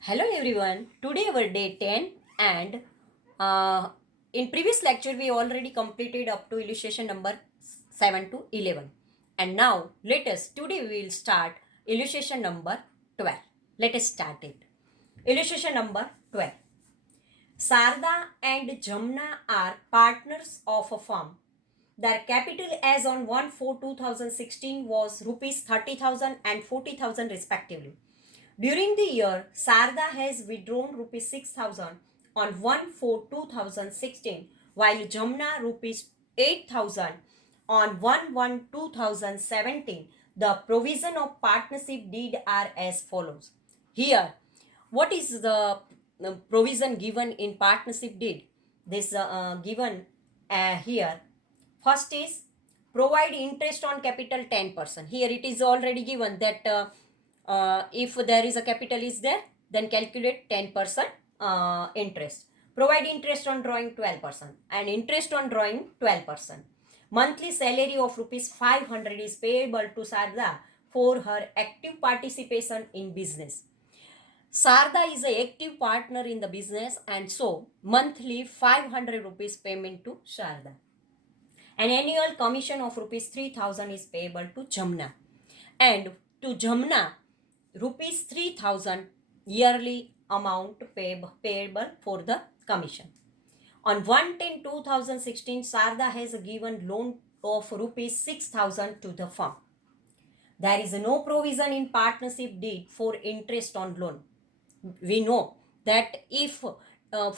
Hello everyone. Today our day 10 and uh, in previous lecture we already completed up to illustration number 7 to 11. And now let us today we will start illustration number 12. Let us start it. Illustration number 12. Sarda and Jamna are partners of a firm. Their capital as on 1/4/2016 was rupees 30,000 and 40,000 respectively. During the year, Sarda has withdrawn rupees 6,000 on 1/4/2016, while Jamna rupees 8,000 on 1/1/2017. The provision of partnership deed are as follows. Here, what is the provision given in partnership deed? This given here. First is provide interest on capital 10%. Here it is already given that if there is a capital is there, then calculate 10% interest. Provide interest on drawing 12% and interest on drawing 12%. Monthly salary of rupees 500 is payable to Sarda for her active participation in business. Sarda is an active partner in the business and so monthly 500 rupees payment to Sarda. An annual commission of rupees 3,000 is payable to Jamna. And to Jamna, rupees 3,000 yearly amount payable for the commission. On 1/10/2016, Sarda has given loan of rupees 6,000 to the firm. There is no provision in partnership deed for interest on loan. We know that if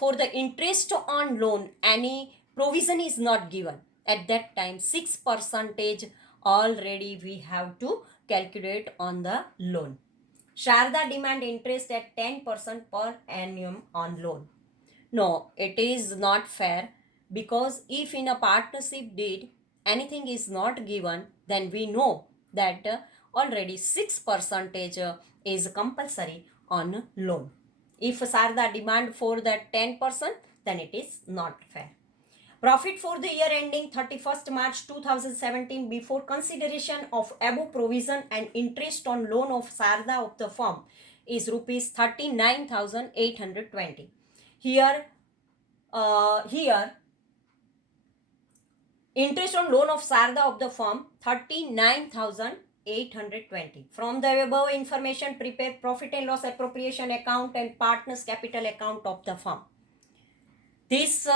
for the interest on loan any provision is not given, at that time 6% already we have to calculate on the loan. Sharda demand interest at 10% per annum on loan. No, it is not fair, because if in a partnership deed anything is not given, then we know that already 6% is compulsory on loan. If Sarda demand for that 10%, then it is not fair. Profit for the year ending 31st March 2017 before consideration of above provision and interest on loan of Sarda of the firm is rupees 39,820. Here interest on loan of Sarda of the firm 39,820. From the above information, prepare profit and loss appropriation account and partners capital account of the firm. This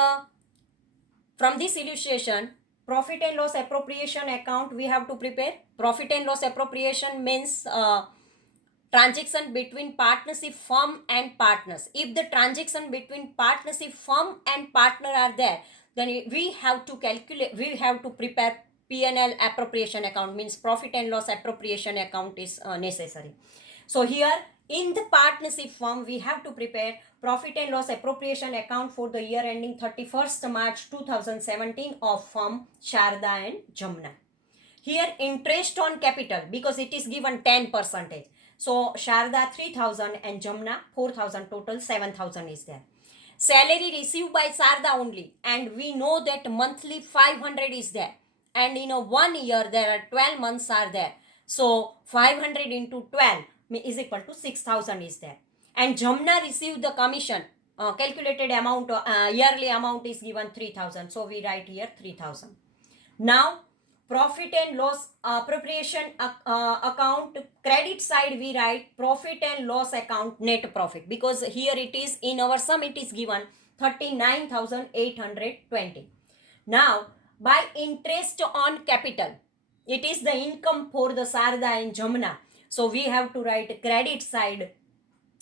from this illustration, profit and loss appropriation account we have to prepare. Profit and loss appropriation means transaction between partnership firm and partners. If the transaction between partnership firm and partner are there, then we have to calculate, we have to prepare P&L appropriation account, means profit and loss appropriation account is necessary. So here in the partnership firm we have to prepare profit and loss appropriation account for the year ending 31st March 2017 of firm Sharda and Jamna. Here interest on capital, because it is given 10%. So Sharda 3,000 and Jamna 4,000, total 7,000 is there. Salary received by Sarda only, and we know that monthly 500 is there, and in a 1 year there are 12 months are there. So 500 into 12 is equal to 6,000 is there. And Jamna received the commission, calculated amount, yearly amount is given 3,000. So we write here 3,000. Now profit and loss appropriation account credit side we write profit and loss account net profit, because here it is in our sum it is given 39,820. Now by interest on capital, it is the income for the Sarda and Jamna. So we have to write credit side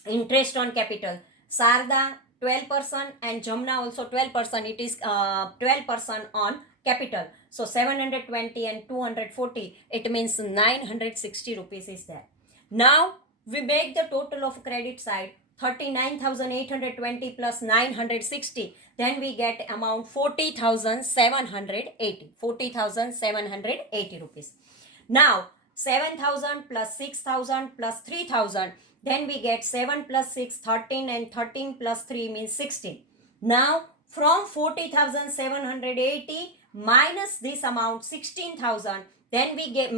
interest on capital. Sarda 12% and Jamna also 12%. It is 12% on capital. So 720 and 240, it means 960 rupees is there. Now we make the total of credit side 39,820 plus 960. Then we get amount 40,780. 40,780 rupees. Now 7,000 plus 6,000 plus 3,000. Then we get 7 plus 6, 13, and 13 plus 3 means 16. Now from 40,780 minus this amount 16,000, then we get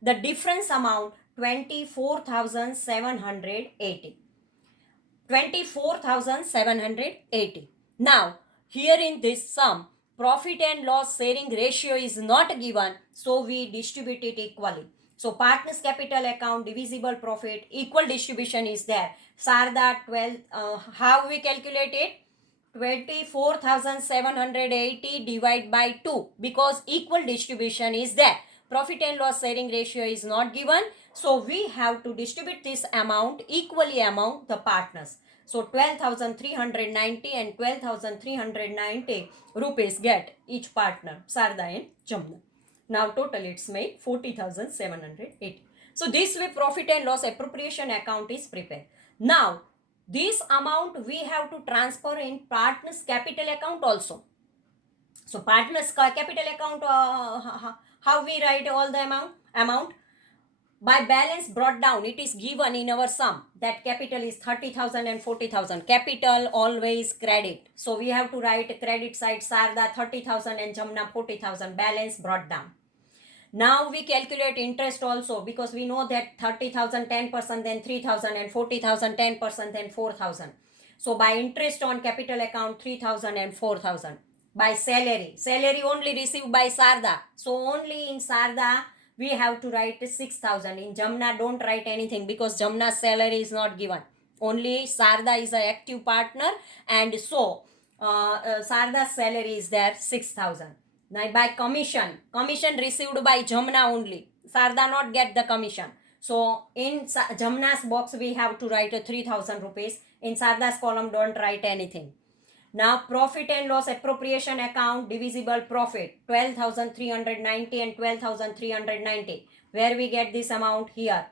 the difference amount 24,780. 24,780. Now, here in this sum, profit and loss sharing ratio is not given, so we distribute it equally. So, partners capital account divisible profit, equal distribution is there. Sarda 12, how we calculate it? 24,780 divided by 2, because equal distribution is there. Profit and loss sharing ratio is not given, so we have to distribute this amount equally among the partners. So 12,390 and 12,390 rupees get each partner, Sarda and Jamna. Now total it's made 40,780. So this way profit and loss appropriation account is prepared. Now this amount we have to transfer in partners capital account also. So partners capital account, how we write all the amount? By balance brought down, it is given in our sum that capital is 30,000 and 40,000. Capital always credit. So we have to write credit side Sarda 30,000 and Jamna 40,000. Balance brought down. Now we calculate interest also, because we know that 30,000 10%, then 3,000, and 40,000 10%, then 4,000. So by interest on capital account 3,000 and 4,000. By salary only received by Sarda. So only in Sarda we have to write 6,000. In Jamna don't write anything, because Jamna's salary is not given. Only Sarda is an active partner, and so Sarda's salary is there 6,000. Now by commission received by Jamna only. Sarda not get the commission. So in Jamna's box we have to write 3,000 rupees. In Sarda's column don't write anything. Now profit and loss appropriation account divisible profit 12,390 and 12,390. Where we get this amount? Here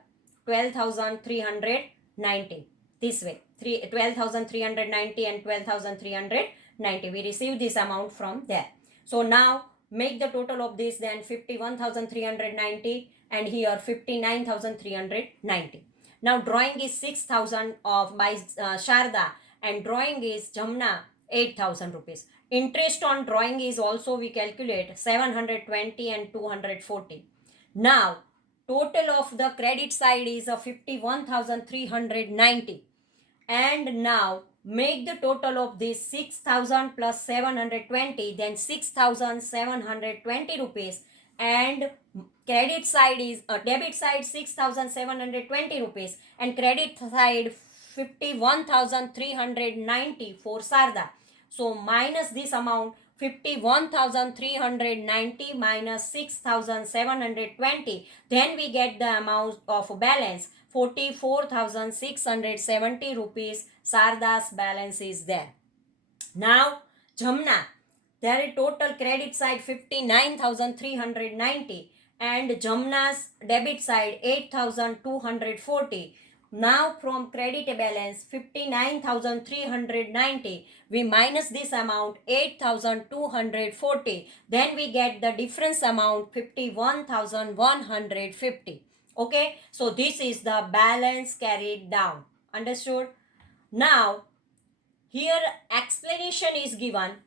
12,390. This way 12,390 and 12,390. We receive this amount from there. So now make the total of this, then 51,390 and here 59,390. Now drawing is 6,000 of by Sharda, and drawing is Jamna 8,000 rupees. Interest on drawing is also we calculate 720 and 240. Now total of the credit side is 51,390, and now make the total of this 6,000 plus 720, then 6,720 rupees, and credit side is debit side 6,720 rupees and credit side 51,390 for Sarda. So minus this amount 51,390 minus 6,720, then we get the amount of balance 44,670 rupees. Sarda's balance is there. Now Jamna, there is total credit side 59,390 and Jamna's debit side 8,240. Now from credit balance 59,390, we minus this amount 8,240, then we get the difference amount 51,150. Okay, so this is the balance carried down. Understood? Now here explanation is given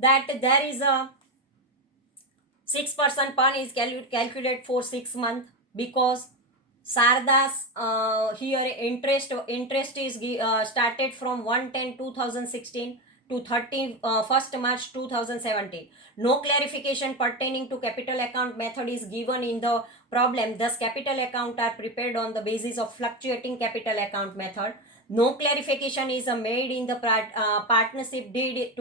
that there is a 6% PAN is calculated for 6 months, because Sarda's here interest is started from 1/10/2016 to 1st March 2017. No clarification pertaining to capital account method is given in the problem. Thus capital account are prepared on the basis of fluctuating capital account method. No clarification is made in the partnership deed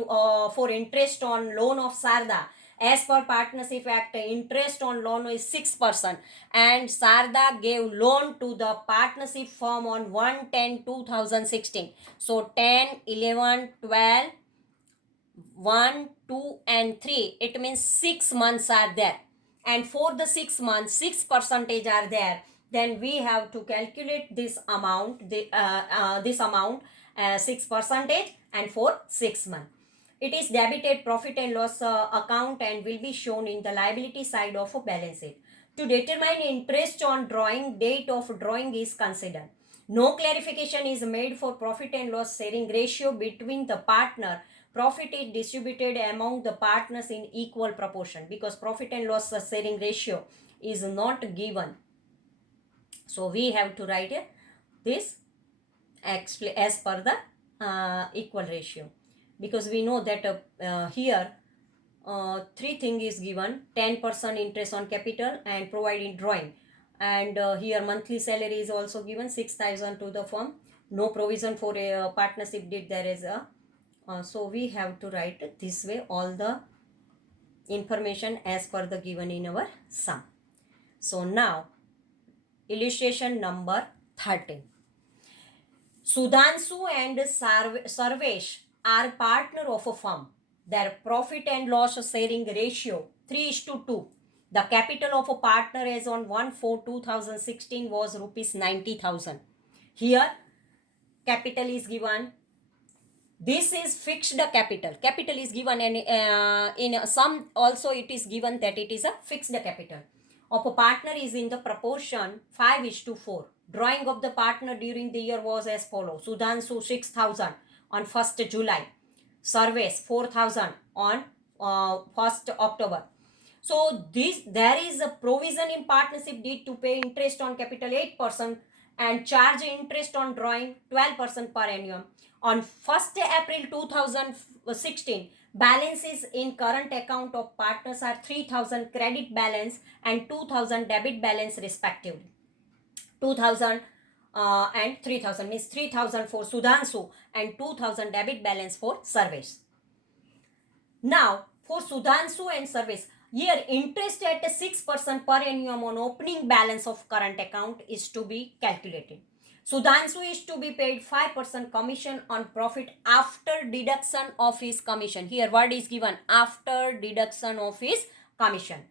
for interest on loan of Sarda. As per Partnership Act, interest on loan is 6%, and Sarda gave loan to the partnership firm on 1/10/2016. So 10, 11, 12, 1, 2 and 3, it means 6 months are there, and for the 6 months 6% are there. Then we have to calculate this amount, this amount 6%, and for 6 months. It is debited profit and loss account and will be shown in the liability side of a balance sheet. To determine interest on drawing, date of drawing is considered. No clarification is made for profit and loss sharing ratio between the partner. Profit is distributed among the partners in equal proportion, because profit and loss sharing ratio is not given. So we have to write this as per the equal ratio, because we know that here three thing is given: 10% interest on capital and provide in drawing, and here monthly salary is also given 6,000 to the firm. No provision for a partnership deed there is a so we have to write this way all the information as per the given in our sum. So now illustration number 13. Sudhanshu and Sarvesh are partner of a firm. Their profit and loss sharing ratio 3:2. The capital of a partner as on 1/4/2016 was rupees 90,000. Here capital is given. This is fixed capital. Capital is given, and in some also it is given that it is a fixed capital of a partner is in the proportion 5:4. Drawing of the partner during the year was as follows: Sudhanshu 6,000 on 1st July, Sarvesh 4,000 on 1st October. So there is a provision in partnership deed to pay interest on capital 8% and charge interest on drawing 12% per annum. On 1st April 2016, balances in current account of partners are 3,000 credit balance and 2,000 debit balance respectively. 2,000 and 3,000 means 3,000 for Sudhanshu and 2,000 debit balance for Sarvesh. Now for Sudhanshu and Sarvesh, here interest at 6% per annum on opening balance of current account is to be calculated. Sudhanshu is to be paid 5% commission on profit after deduction of his commission. Here word is given: after deduction of his commission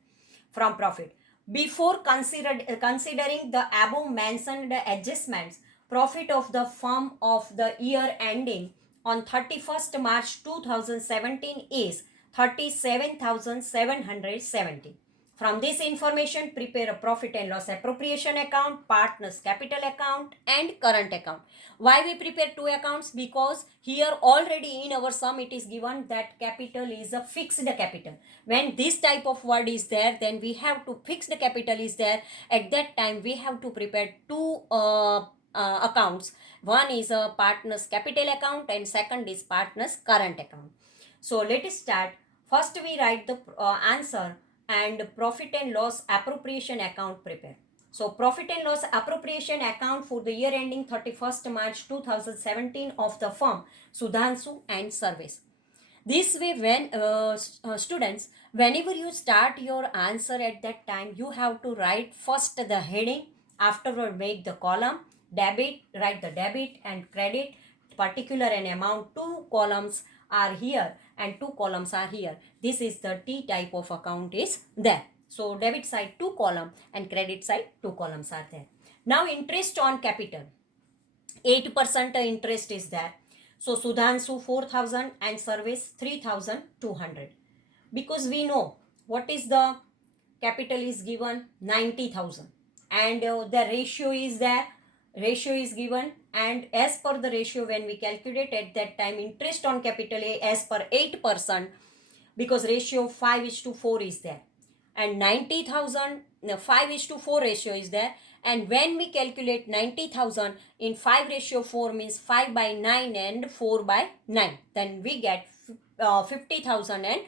from profit. Before considering the above mentioned adjustments, profit of the firm of the year ending on 31st March 2017 is 37,770. From this information, prepare a profit and loss appropriation account, partners capital account and current account. Why we prepare two accounts? Because here already in our sum it is given that capital is a fixed capital. When this type of word is there, then we have to fix the capital is there. At that time we have to prepare two accounts. One is a partners capital account and second is partners current account. So let us start. First we write the answer and profit and loss appropriation account prepare. So profit and loss appropriation account for the year ending 31st March 2017 of the firm Sudhanshu and Sarvesh. This way, when students, whenever you start your answer at that time, you have to write first the heading, afterward make the column, debit, write the debit and credit, particular and amount. Two columns are here and two columns are here. This is the T type of account is there. So debit side 2 column and credit side 2 columns are there. Now interest on capital, 8% interest is there. So Sudhanshu 4,000 and Sarvesh 3,200. Because we know what is the capital is given 90,000 and the ratio is there. Ratio is given, and as per the ratio when we calculate at that time interest on capital A as per 8%, because ratio 5:4 is there, and 90,000 5:4 ratio is there, and when we calculate 90,000 in 5:4 means 5 by 9 and 4 by 9, then we get 50,000 and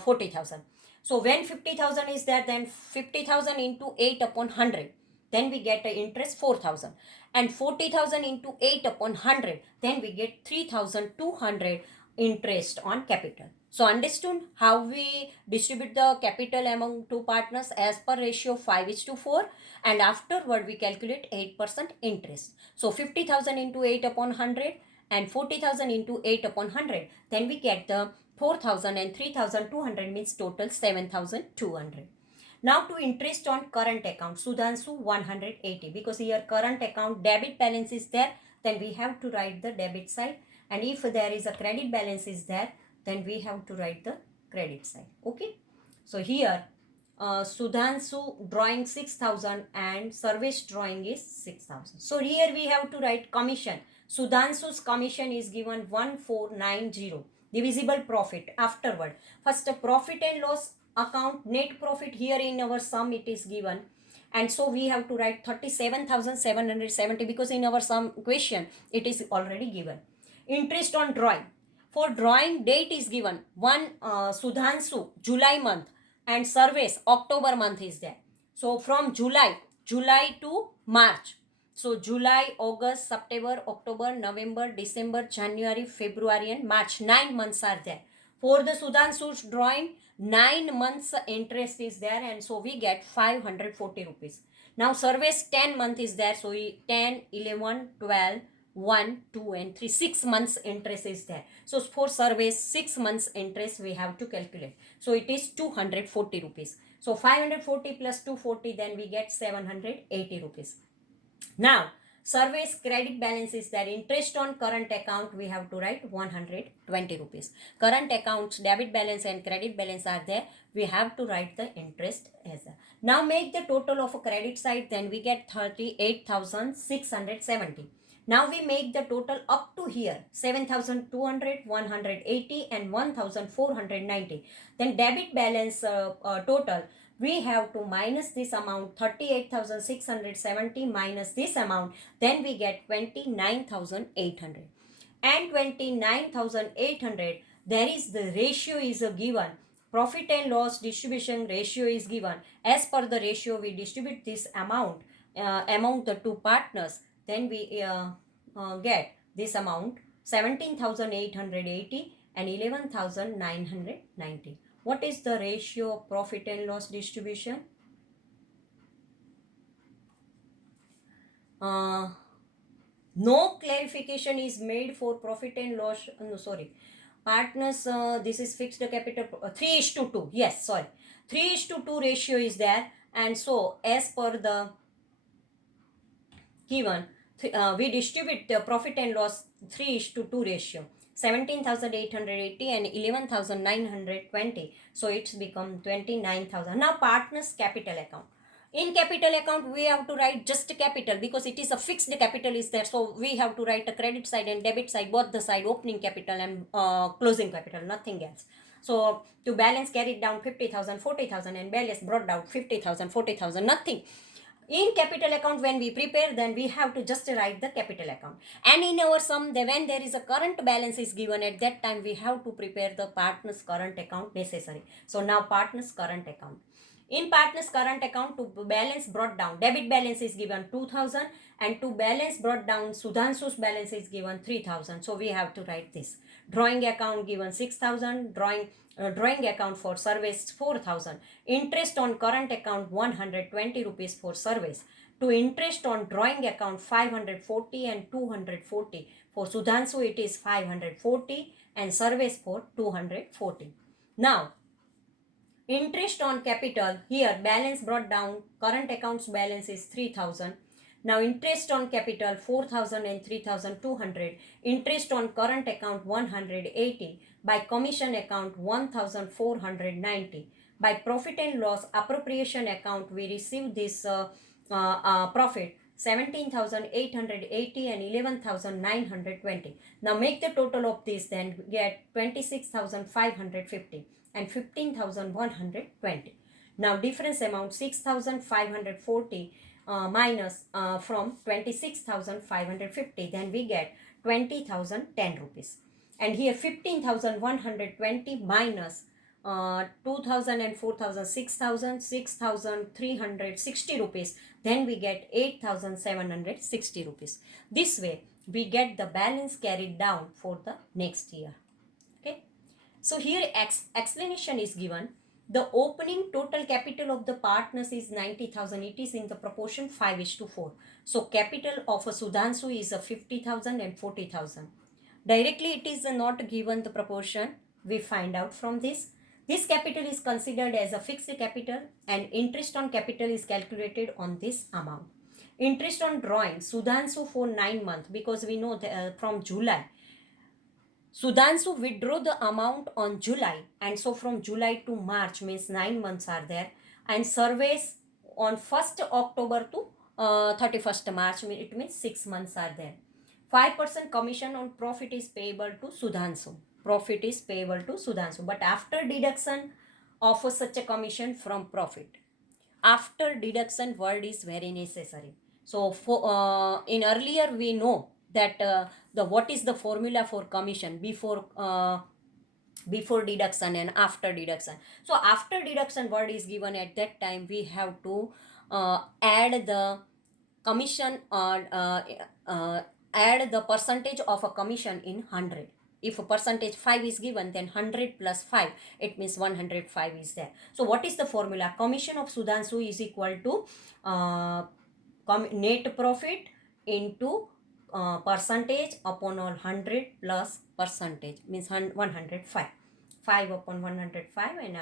40,000. So when 50,000 is there, then 50,000 into 8 upon 100, then we get an interest 4,000, and 40,000 into 8 upon 100, then we get 3,200 interest on capital. So understood how we distribute the capital among two partners as per ratio 5:4, and afterward we calculate 8% interest. So 50,000 into 8 upon 100 and 40,000 into 8 upon 100, then we get the 4,000 and 3,200 means total 7,200. Now to interest on current account, Sudhanshu 180, because here current account debit balance is there, then we have to write the debit side, and if there is a credit balance is there, then we have to write the credit side. Okay, so here Sudhanshu drawing 6,000 and Sarvesh drawing is 6,000. So here we have to write commission. Sudhanshu's commission is given 1,490, divisible profit. Afterward, first profit and loss account, net profit, here in our sum it is given and so we have to write 37,770 because in our some question it is already given. Interest on drawing. For drawing, date is given 1 Sudhanshu July month and Sarvesh October month is there. So from July to March. So July, August, September, October, November, December, January, February and March. 9 months are there. For the Sudhanshu's drawing, 9 months interest is there, and so we get 540 rupees. Now Sarvesh 10 month is there, so we 10, 11, 12, 1, 2 and 3, 6 months interest is there. So for Sarvesh 6 months interest we have to calculate. So it is 240 rupees. So 540 plus 240, then we get 780 rupees. Now Sarvesh credit balance is there. Interest on current account we have to write 120 rupees. Current accounts debit balance and credit balance are there. We have to write the interest as a. Now make the total of a credit side, then we get 38,670. Now we make the total up to here 7,200, 180 and 1,490. Then debit balance total we have to minus this amount 38,670 minus this amount, then we get 29,800. And 29,800, there is the ratio is given. Profit and loss distribution ratio is given. As per the ratio we distribute this amount among the two partners, then we get this amount 17,880 and 11,990. What is the ratio of profit and loss distribution? No clarification is made for profit and loss. No, sorry. Partners, this is fixed capital 3:2. Yes, sorry. 3:2 ratio is there. And so, as per the given, we distribute the profit and loss 3:2 ratio. 17,880 and 11,920. So it's become 29,000. Now partners capital account. In capital account we have to write just capital because it is a fixed capital is there. So we have to write a credit side and debit side, both the side, opening capital and closing capital, nothing else. So to balance carried down 50,000, 40,000 and balance brought down 50,000, 40,000, nothing. In capital account when we prepare, then we have to just write the capital account. And in our sum, when there is a current balance is given, at that time we have to prepare the partner's current account necessary. So now partner's current account. In partner's current account, to balance brought down, debit balance is given 2,000 and to balance brought down, Sudhanshu's balance is given 3,000. So we have to write this. Drawing account given 6,000, drawing account for Sarvesh 4,000. Interest on current account 120 rupees for Sarvesh. To interest on drawing account 540 and 240. For Sudhanshu it is 540 and Sarvesh for 240. Now interest on capital, here balance brought down, current accounts balance is 3,000. Now interest on capital 4,000 and 3,200. Interest on current account 180. By commission account 1,490. By profit and loss appropriation account we receive this profit 17,880 and 11,920. Now make the total of this, then get 26,550 and 15,120. Now difference amount 6,540 minus from 26,550, then we get 20,010 rupees. And here 15,120 minus 2,000 and 4,000, 6,000, 6,360 rupees, then we get 8,760 rupees. This way we get the balance carried down for the next year. Okay. So here explanation is given. The opening total capital of the partners is 90,000. It is in the proportion 5:4. So capital of a Sudhanshu is a 50,000 and 40,000. Directly it is not given the proportion. We find out from this. This capital is considered as a fixed capital and interest on capital is calculated on this amount. Interest on drawing, Sudhanshu for 9 months, because we know from July. Sudhanshu withdrew the amount on July, and so from July to March means 9 months are there, and Sarvesh on 1st October to 31st March, it means 6 months are there. 5% commission on profit is payable to Sudhanshu. Profit is payable to Sudhanshu, but after deduction of such a commission from profit. after deduction word is very necessary. So for in earlier we know that the what is the formula for commission before deduction and after deduction. So after deduction word is given, at that time we have to add the commission or add the percentage of a commission in 100. If a percentage 5 is given, then 100 plus 5, it means 105 is there. So what is the formula? Commission of Sudhanshu is equal to net profit into percentage upon all 100 plus percentage, means 105. 5 upon 105, and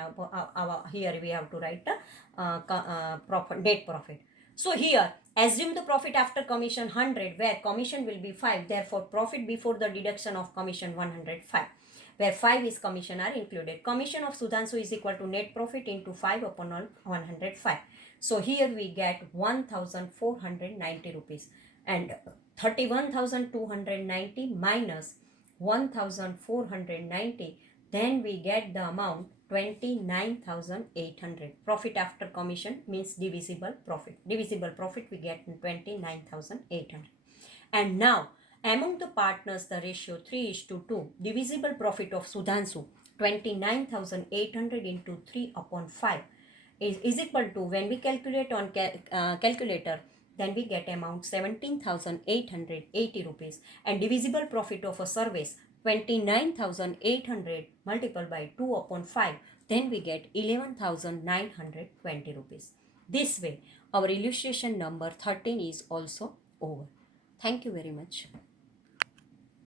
here we have to write profit, net profit. So here assume the profit after commission 100, where commission will be 5, therefore profit before the deduction of commission 105, where 5 is commission are included. Commission of Sudhanshu is equal to net profit into 5 upon all 105. So here we get 1490 rupees, and 31,290 minus 1490, then we get the amount 29,800. Profit after commission means divisible profit. Divisible profit we get 29,800. And now among the partners the ratio 3:2. Divisible profit of Sudhanshu 29,800 into 3 upon 5 is equal to, when we calculate on calculator, then we get amount 17,880 rupees. And divisible profit of a service 29,800 multiplied by 2 upon 5, then we get 11,920 rupees. This way our illustration number 13 is also over. Thank you very much.